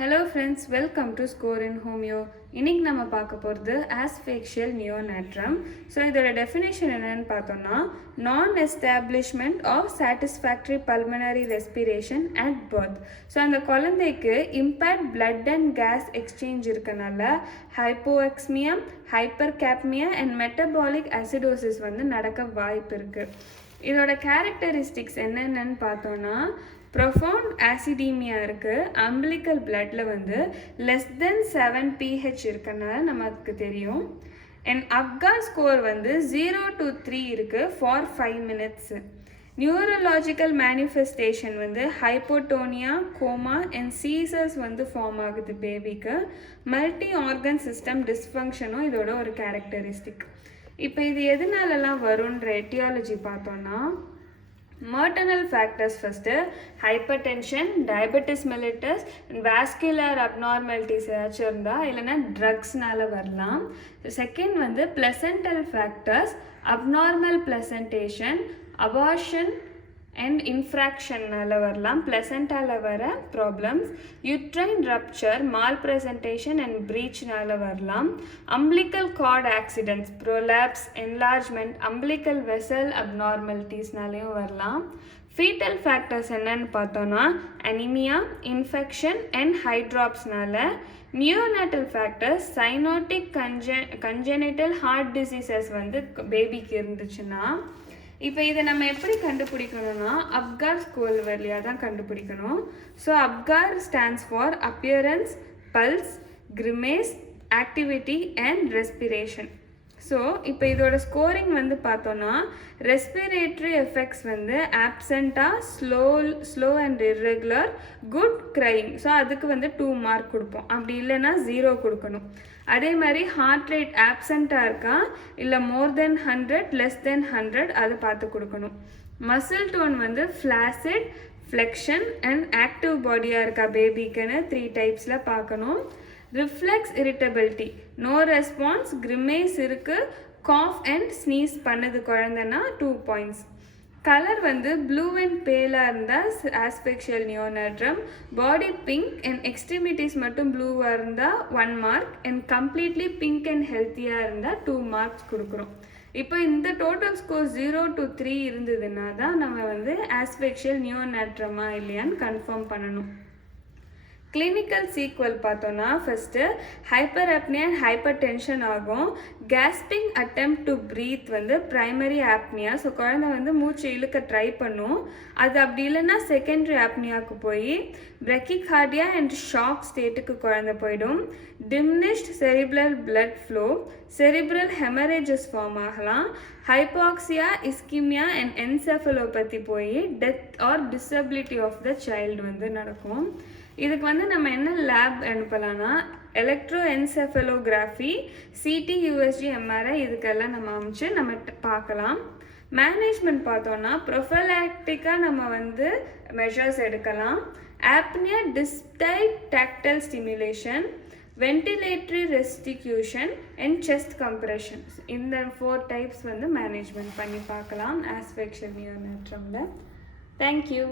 Hello friends, welcome to Score in Homeo. இன்னைக்கு நம்ம பார்க்க போகிறது asphyxial neonatrum. ஸோ இதோட டெஃபினேஷன் என்னன்னு பார்த்தோம்னா non-establishment of satisfactory pulmonary respiration at birth. So அந்த குழந்தைக்கு impaired blood and gas exchange இருக்கனால hypoxemia, hypercapnia and metabolic acidosis வந்து நடக்க வாய்ப்பு இருக்குது. இதோட கேரக்டரிஸ்டிக்ஸ் என்னென்னு பார்த்தோன்னா profound acidemia இருக்குது. அம்பிளிக்கல் பிளட்டில் வந்து less than 7 pH இருக்கனால நமக்கு தெரியும். அண்ட் அப்கார் ஸ்கோர் வந்து 0 to 3 இருக்குது for 5 minutes. நியூரலாஜிக்கல் மேனிஃபெஸ்டேஷன் வந்து ஹைப்போட்டோனியா, கோமா அண்ட் சீசர்ஸ் வந்து ஃபார்ம் ஆகுது பேபிக்கு. மல்டி ஆர்கன் சிஸ்டம் டிஸ்ஃபங்க்ஷனும் இதோட ஒரு கேரக்டரிஸ்டிக். இப்போ இது எதனாலலாம் வரும்ன்ற எட்டியாலஜி பார்த்தோன்னா maternal factors first hypertension, diabetes mellitus, vascular abnormalities ஏதாச்சும் இருந்தால் இல்லைன்னா ட்ரக்ஸ்னால வரலாம். செகண்ட் வந்து placental factors, abnormal placentation, abortion and இன்ஃப்ராக்ஷன்னால வரலாம். பிளசண்டாவில் வர problems, uterine rupture, malpresentation and ப்ரீச்னால வரலாம். Umbilical cord accidents, prolapse, enlargement, umbilical vessel அப்நார்மாலிட்டிஸ்னாலேயும் வரலாம். ஃபீட்டல் ஃபேக்டர்ஸ் என்னன்னு பார்த்தோன்னா அனிமியா, இன்ஃபெக்ஷன் அண்ட் ஹைட்ராப்ஸ்னால. Neonatal factors cyanotic congenital heart diseases வந்து பேபிக்கு இருந்துச்சுன்னா. இப்போ இதை நம்ம எப்படி கண்டுபிடிக்கணும்னா அப்கார் ஸ்கோர் வழியாக தான் கண்டுபிடிக்கணும். So Apgar stands for appearance, pulse, grimace, activity and respiration. So இப்போ இதோட ஸ்கோரிங் வந்து பார்த்தோன்னா ரெஸ்பிரேட்டரி எஃபெக்ட்ஸ் வந்து ஆப்சண்ட்டாக, slow and irregular, good, crying. So அதுக்கு வந்து 2 மார்க் கொடுப்போம். அப்படி இல்லைன்னா 0 கொடுக்கணும். அதே மாதிரி ஹார்ட் ரேட் ஆப்சண்ட்டாக இருக்கா இல்லை மோர் தென் 100, லெஸ் தென் 100 அது பார்த்து கொடுக்கணும். மசில் டோன் வந்து ஃப்ளாசிட், ஃப்ளெக்ஷன் அண்ட் ஆக்டிவ் பாடியாக இருக்கா பேபிக்குன்னு 3 டைப்ஸில் பார்க்கணும். ரிஃப்ளெக்ஸ் இரிட்டபிலிட்டி, நோ ரெஸ்பான்ஸ், கிரிமேஸ் இருக்குது, காஃப் அண்ட் ஸ்னீஸ் பண்ணுது குழந்தைன்னா 2 பாயிண்ட்ஸ். கலர் வந்து ப்ளூ அண்ட் பேலாக இருந்தால் asphyxial neonatrum, body pink and extremities மட்டும் ப்ளூவாக இருந்தால் 1 mark and completely pink and ஹெல்த்தியாக இருந்தால் 2 மார்க்ஸ் கொடுக்குறோம். இப்போ இந்த டோட்டல் ஸ்கோர் 0 to 3 இருந்ததுன்னா தான் நம்ம வந்து asphyxial neonatrum இல்லையான்னு கன்ஃபார்ம் பண்ணணும். கிளினிக்கல் சீக்வல் பார்த்தோன்னா first hyper apnoea and hyper tension ஆகும். கேஸ்பிங் அட்டெம்ப்ட் டு ப்ரீத் வந்து ப்ரைமரி ஆப்னியா. ஸோ குழந்தை வந்து மூச்சு இழுக்க ட்ரை பண்ணும். அது அப்படி இல்லைன்னா செகண்டரி ஆப்னியாவுக்கு போய் பிரக்கிகார்டியா அண்ட் ஷாக் ஸ்டேட்டுக்கு குழந்தை போயிடும். Diminished cerebral blood flow, cerebral haemorrhages form ஆகலாம். ஹைபாக்சியா, இஸ்கிமியா அண்ட் என்செஃபலோபதி போய் death or disability of the child வந்து நடக்கும். இதுக்கு வந்து நம்ம என்ன லேப் அனுப்பலாம்னா electroencephalography, CT, USG, MRI இதுக்கெல்லாம் நம்ம அமைச்சு நம்ம பார்க்கலாம். மேனேஜ்மெண்ட் பார்த்தோன்னா ப்ரொஃபலாக்டிக்காக நம்ம வந்து மெஷர்ஸ் எடுக்கலாம். ஆப்னியா டிஸ்டைட் tactile stimulation, ventilatory resuscitation and chest compressions, இந்த 4 டைப்ஸ் வந்து மேனேஜ்மெண்ட் பண்ணி பார்க்கலாம் asphyxial neonatrumல. தேங்க்யூ.